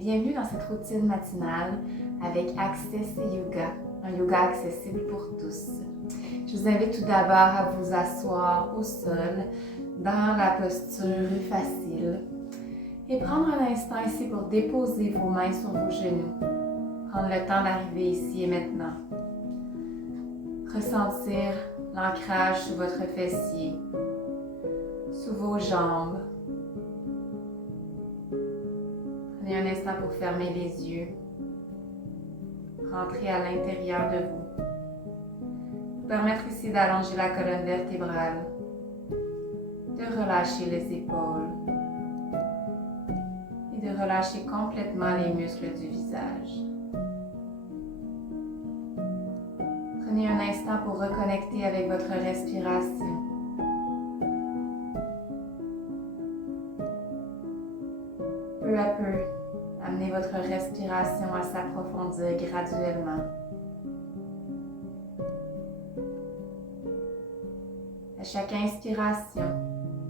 bienvenue dans cette routine matinale avec Access Yoga, un yoga accessible pour tous. Je vous invite tout d'abord à vous asseoir au sol, dans la posture facile, et prendre un instant ici pour déposer vos mains sur vos genoux. Prendre le temps d'arriver ici et maintenant. Ressentir l'ancrage sous votre fessier, sous vos jambes. Prenez un instant pour fermer les yeux. Rentrez à l'intérieur de vous. Vous permettre ici d'allonger la colonne vertébrale, de relâcher les épaules et de relâcher complètement les muscles du visage. Prenez un instant pour reconnecter avec votre respiration. Peu à peu, amenez votre respiration à s'approfondir graduellement. À chaque inspiration,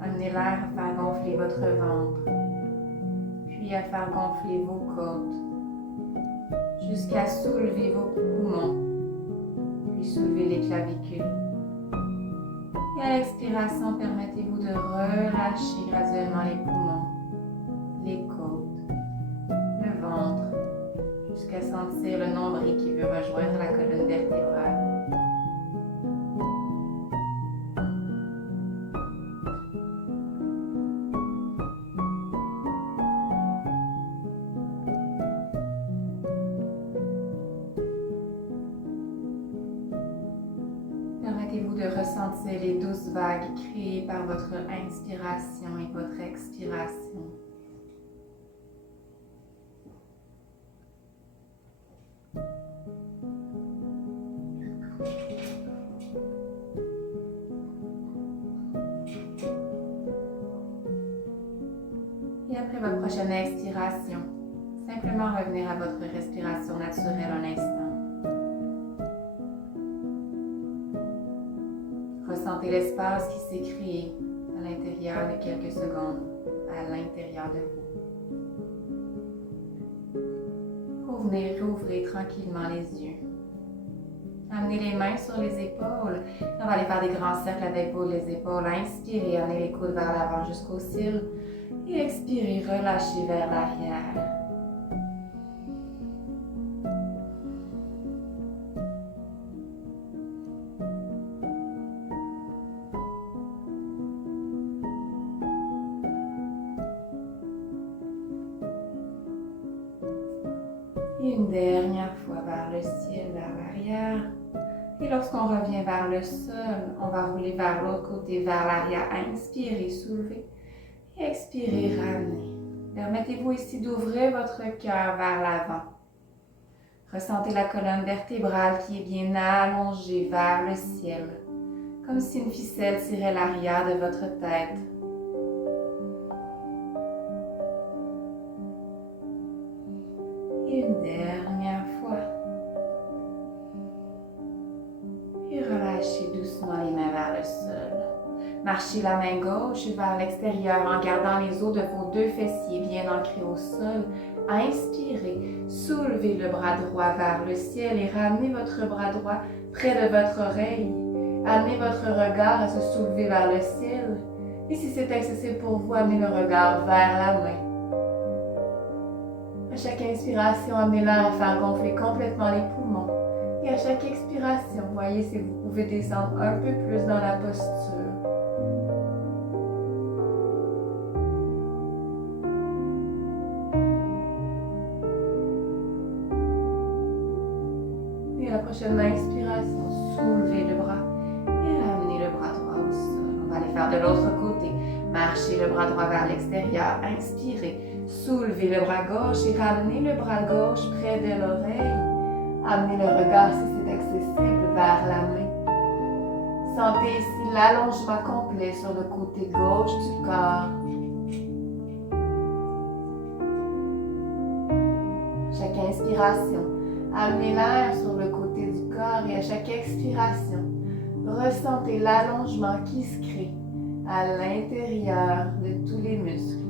amenez l'air à faire gonfler votre ventre, puis à faire gonfler vos côtes, jusqu'à soulever vos poumons, puis soulever les clavicules. Et à l'expiration, permettez-vous de relâcher graduellement les poumons, les côtes, le ventre, jusqu'à sentir le nombril qui veut rejoindre la colonne vertébrale. Permettez-vous de ressentir les douces vagues créées par votre inspiration et votre expiration. Et après votre prochaine expiration, simplement revenir à votre respiration naturelle un instant. Ressentez l'espace qui s'est créé à l'intérieur de quelques secondes, à l'intérieur de vous. Revenez, rouvrez tranquillement les yeux. Amenez les mains sur les épaules. On va aller faire des grands cercles avec vous, les épaules. Inspirez, amenez les coudes vers l'avant jusqu'au cils. Et expirez, relâchez vers l'arrière. Et une dernière fois vers le ciel, vers l'arrière. Et lorsqu'on revient vers le sol, on va rouler vers l'autre côté, vers l'arrière. Inspirez, soulevez. Et expirez, ramenez. Permettez-vous ici d'ouvrir votre cœur vers l'avant. Ressentez la colonne vertébrale qui est bien allongée vers le ciel, comme si une ficelle tirait l'arrière de votre tête. Et une dernière fois. Et relâchez doucement les mains vers le sol. Marchez la main gauche vers l'extérieur en gardant les os de vos deux fessiers bien ancrés au sol. Inspirez, soulevez le bras droit vers le ciel et ramenez votre bras droit près de votre oreille. Amenez votre regard à se soulever vers le ciel. Et si c'est accessible pour vous, amenez le regard vers la main. À chaque inspiration, amenez l'air à faire gonfler complètement les poumons. Et à chaque expiration, voyez si vous pouvez descendre un peu plus dans la posture. Et à la prochaine inspiration, soulevez le bras et ramenez le bras droit au sol. On va aller faire de l'autre côté. Marchez le bras droit vers l'extérieur. Inspirez. Soulevez le bras gauche et ramenez le bras gauche près de l'oreille. Amenez le regard, si c'est accessible, vers la main. Sentez ici l'allongement complet sur le côté gauche du corps. Chaque inspiration, amenez l'air sur le côté du corps et à chaque expiration, ressentez l'allongement qui se crée à l'intérieur de tous les muscles.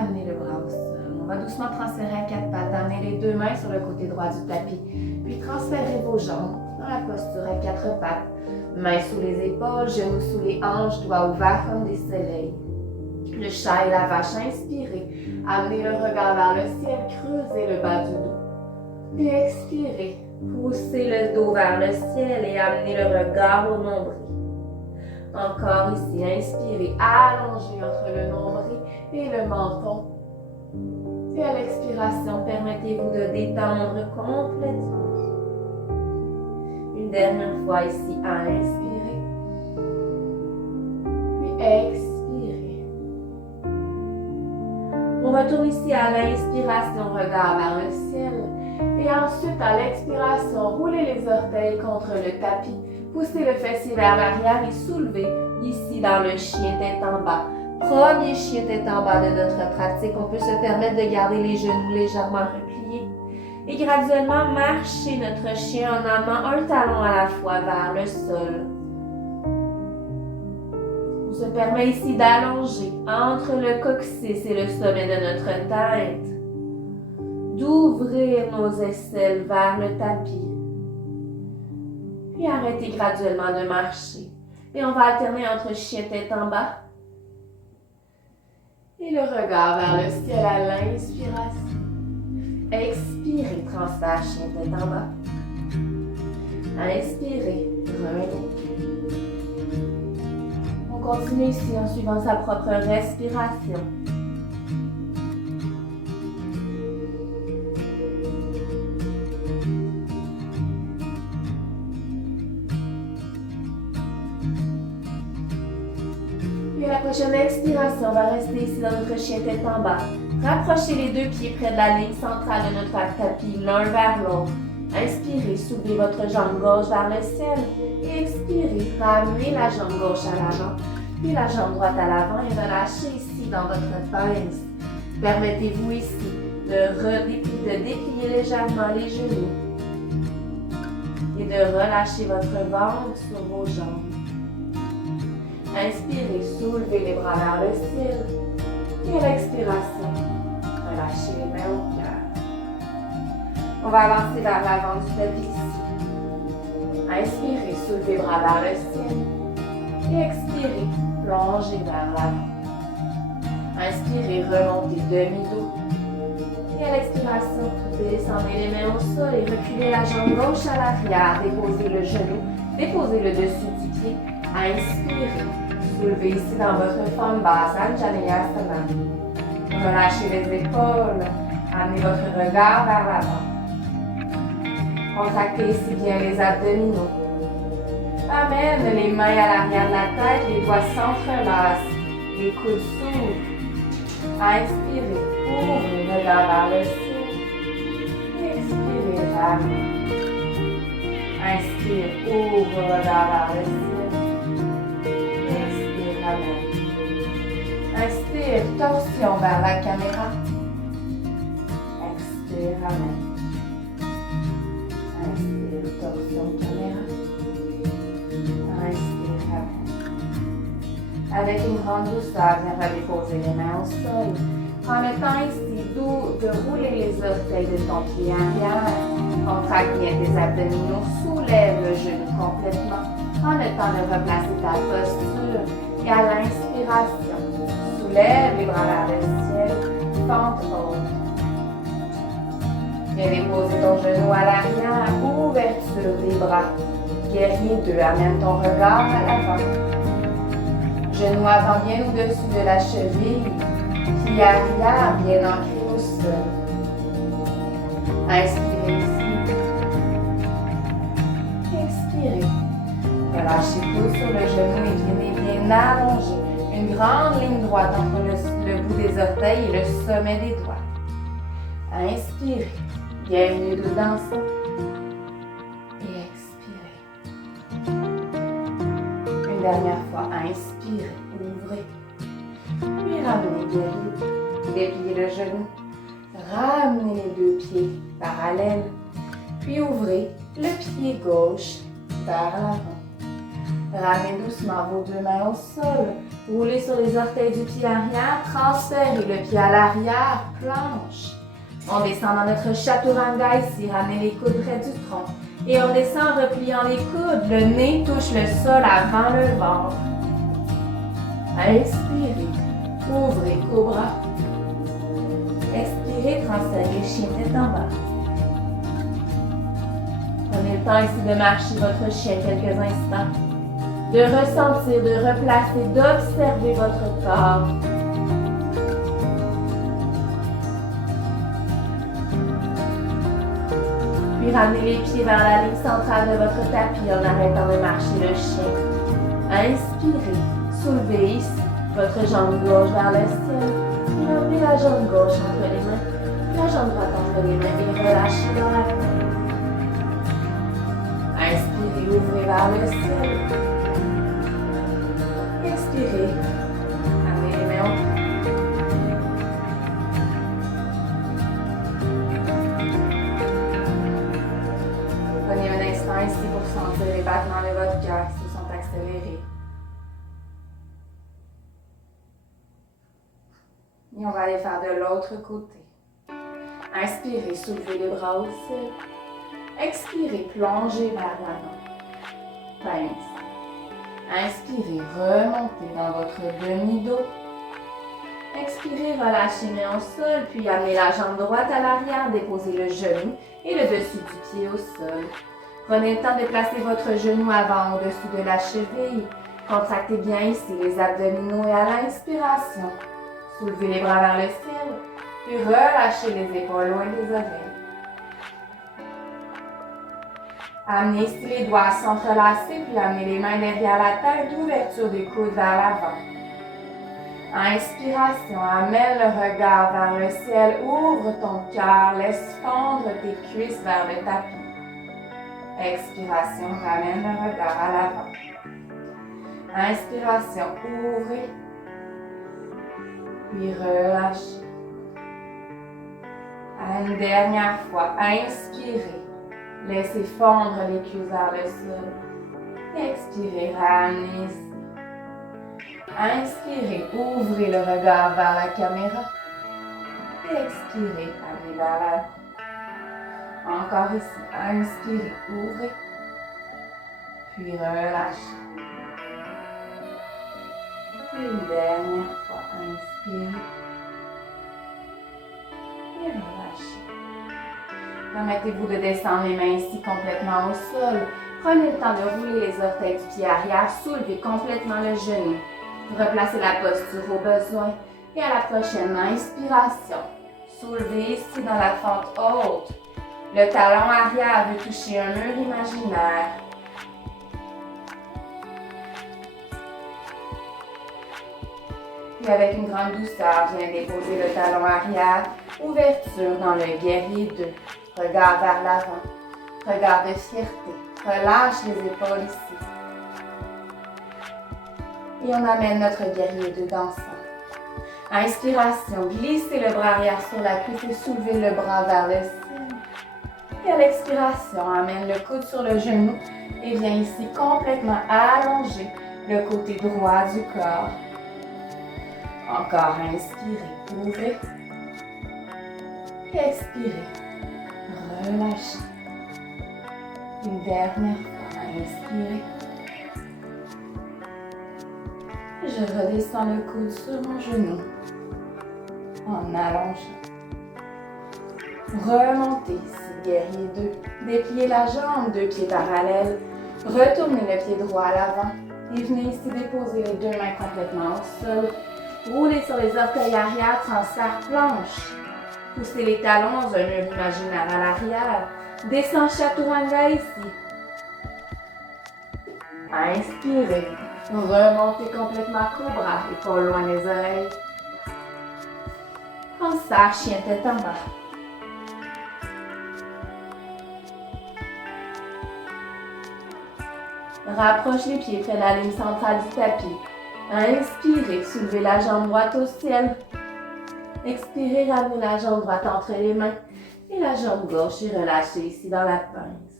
Amenez le bras au sol. On va doucement transférer à quatre pattes. Amenez les deux mains sur le côté droit du tapis. Puis transférez vos jambes dans la posture à quatre pattes. Mains sous les épaules, genoux sous les hanches, doigts ouverts comme des soleils. Le chat et la vache, inspirez. Amenez le regard vers le ciel, creusez le bas du dos. Puis expirez. Poussez le dos vers le ciel et amenez le regard au nombril. Encore ici, inspirez, allongez entre le nombril et le menton. Et à l'expiration, permettez-vous de détendre complètement. Une dernière fois ici, à inspirer. Puis expirez. On retourne ici à l'inspiration, regard vers le ciel. Et ensuite, à l'expiration, roulez les orteils contre le tapis. Poussez le fessier vers l'arrière et soulevez ici dans le chien tête en bas. Premier chien tête en bas de notre pratique. On peut se permettre de garder les genoux légèrement repliés. Et graduellement, marchez notre chien en amenant un talon à la fois vers le sol. On se permet ici d'allonger entre le coccyx et le sommet de notre tête. D'ouvrir nos aisselles vers le tapis. Puis arrêtez graduellement de marcher. Et on va alterner entre chien tête en bas et le regard vers le ciel à l'inspiration. Expirez, transfert chien tête en bas. Inspirez, revenez. On continue ici en suivant sa propre respiration. La prochaine expiration, on va rester ici dans notre chien tête en bas. Rapprochez les deux pieds près de la ligne centrale de notre tapis, l'un vers l'autre. Inspirez, soulevez votre jambe gauche vers le ciel. Et expirez, ramenez la jambe gauche à l'avant, puis la jambe droite à l'avant et relâchez ici dans votre pince. Permettez-vous ici de déplier légèrement les genoux et de relâcher votre ventre sur vos jambes. Inspirez, soulevez les bras vers le ciel. Et à l'expiration, relâchez les mains au cœur. On va avancer vers l'avant du tapis ici. Inspirez, soulevez les bras vers le ciel. Et expirez, plongez vers l'avant. Inspirez, remontez demi-dos. Et à l'expiration, descendez les mains au sol et reculez la jambe gauche à l'arrière. Déposez le genou, déposez le dessus du pied. Inspirez, soulevez ici dans votre forme basse, Anjaneyasana. Relâchez les épaules, amenez votre regard vers l'avant. Contractez ici bien les abdominaux. Amène les mains à l'arrière de la tête, les doigts s'entrelacent, les coudes s'ouvrent. Inspirez, ouvrez le regard vers le ciel. Expirez, ramenez. Inspire, ouvre le regard vers le ciel. Inspire, torsion vers la caméra. Expire, ramène. Inspire, torsion, caméra. Inspire, ramène. Avec une grande douceur, viens redéposer les mains au sol. En mettant ici de rouler les orteils de ton pied arrière. Contracte bien tes abdominaux, soulève le genou complètement. En le temps de replacer ta posture. Et à l'inspiration, soulève les bras vers le ciel, fente haute. Viens déposer ton genou à l'arrière, ouverture des bras. Guerrier 2, amène ton regard à l'avant. Genou avant bien au-dessus de la cheville, pied arrière bien ancré au sol. Inspirez ici. Expirez. Relâchez tout sur le genou et venez bien allonger. Une grande ligne droite entre le bout des orteils et le sommet des doigts. Inspirez. Bienvenue dedans ça. Et expirez. Une dernière fois. Inspirez. Ouvrez. Puis ramenez bien. Dépliez le genou. Ramenez les deux pieds parallèles. Puis ouvrez le pied gauche vers l'avant. Ramenez doucement vos deux mains au sol. Roulez sur les orteils du pied arrière, transférez le pied à l'arrière, planche. On descend dans notre chaturanga ici, ramenez les coudes près du tronc. Et on descend en repliant les coudes, le nez touche le sol avant le ventre. Inspirez, ouvrez cobra. Expirez, transférez chien tête en bas. Prenez le temps ici de marcher votre chien quelques instants, de ressentir, de replacer, d'observer votre corps. Puis ramenez les pieds vers la ligne centrale de votre tapis en arrêtant de marcher le chien. Inspirez, soulevez ici votre jambe gauche vers le ciel. Puis ramenez la jambe gauche entre les mains, la jambe droite entre les mains et relâchez dans la tête. Inspirez, ouvrez vers le ciel. Expirez, amenez les mains au pied. Prenez un instant ici pour sentir les battements de votre cœur qui se sont accélérés. Et on va aller faire de l'autre côté. Inspirez, soulevez les bras au ciel. Expirez, plongez vers l'avant. Pince. Inspirez, remontez dans votre demi-dos. Expirez, relâchez les mains au sol, puis amenez la jambe droite à l'arrière, déposez le genou et le dessus du pied au sol. Prenez le temps de placer votre genou avant au-dessus de la cheville. Contractez bien ici les abdominaux et à l'inspiration, soulevez les bras vers le ciel, puis relâchez les épaules loin des oreilles. Amenez ici les doigts s'entrelacer, puis amenez les mains derrière la tête, ouverture des coudes vers l'avant. Inspiration, amène le regard vers le ciel, ouvre ton cœur, laisse fondre tes cuisses vers le tapis. Expiration, ramène le regard à l'avant. Inspiration, ouvrez, puis relâchez. Une dernière fois, inspirez, laissez fondre les cuisses vers le sol. Expirez, ramenez ici. Inspirez, ouvrez le regard vers la caméra. Expirez, amenez vers l'avant. Encore ici, inspirez, ouvrez, puis relâchez. Une dernière fois, inspirez et relâchez. Permettez-vous de descendre les mains ici complètement au sol. Prenez le temps de rouler les orteils du pied arrière, soulevez complètement le genou. Replacez la posture au besoin et à la prochaine inspiration, soulevez ici dans la fente haute. Le talon arrière veut toucher un mur imaginaire. Puis avec une grande douceur, viens déposer le talon arrière. Ouverture dans le guerrier 2. Regard vers l'avant. Regard de fierté. Relâche les épaules ici. Et on amène notre guerrier 2 dansant. Inspiration, glissez le bras arrière sur la cuisse et soulevez le bras vers le ciel. Et à l'expiration, amène le coude sur le genou et viens ici complètement allonger le côté droit du corps. Encore inspirez, ouvrez. Expirez, relâchez. Une dernière fois, inspirez. Je redescends le coude sur mon genou en allongeant. Remontez ici, guerrier 2. Dépliez la jambe, 2 pieds parallèles. Retournez le pied droit à l'avant et venez ici déposer les 2 mains complètement au sol. Roulez sur les orteils arrière, transfert planche. Poussez les talons dans un mur imaginaire à l'arrière. Descends chaturanga ici. Inspirez. Remontez complètement cobra, épaules loin des oreilles. Transfert chien tête en bas. Rapproche les pieds près de la ligne centrale du tapis. Inspirez, soulevez la jambe droite au ciel. Expirez, ramenez la jambe droite entre les mains et la jambe gauche et relâchez ici dans la pince.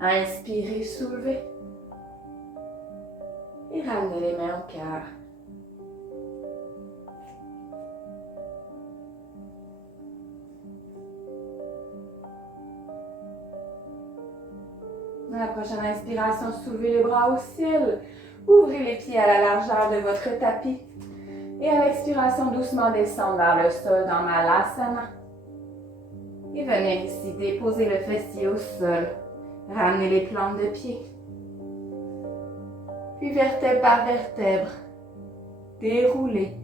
Inspirez, soulevez. Et ramenez les mains au cœur. Dans la prochaine inspiration, soulevez les bras au ciel. Ouvrez les pieds à la largeur de votre tapis. Et à l'expiration, doucement descendre vers le sol dans Malasana. Et venir ici déposer le fessier au sol. Ramenez les plantes de pied. Puis vertèbre par vertèbre, déroulez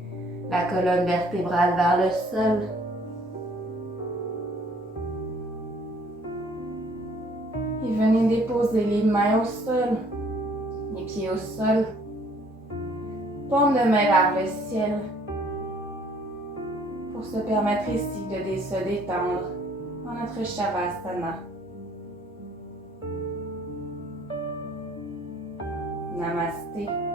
la colonne vertébrale vers le sol. Et venez déposer les mains au sol, les pieds au sol. Paume de main vers le ciel. Pour se permettre ici de se détendre dans notre Shavasana. Namasté.